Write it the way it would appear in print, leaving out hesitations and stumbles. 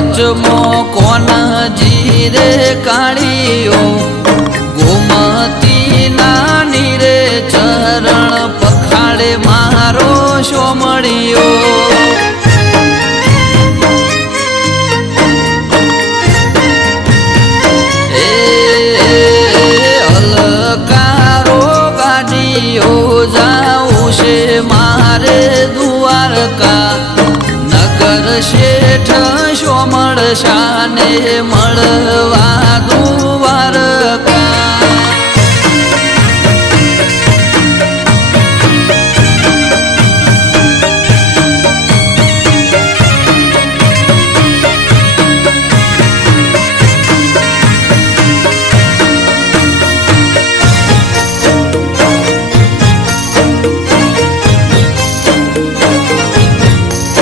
વચમો કોન જીરે કાળીઓ ગોમતી નાની રે ચરણ પખાડે મારો સોમળિયો જાઉં છે મારે દ્વારકા નગર શેઠ સોમળ શાને મળવા દું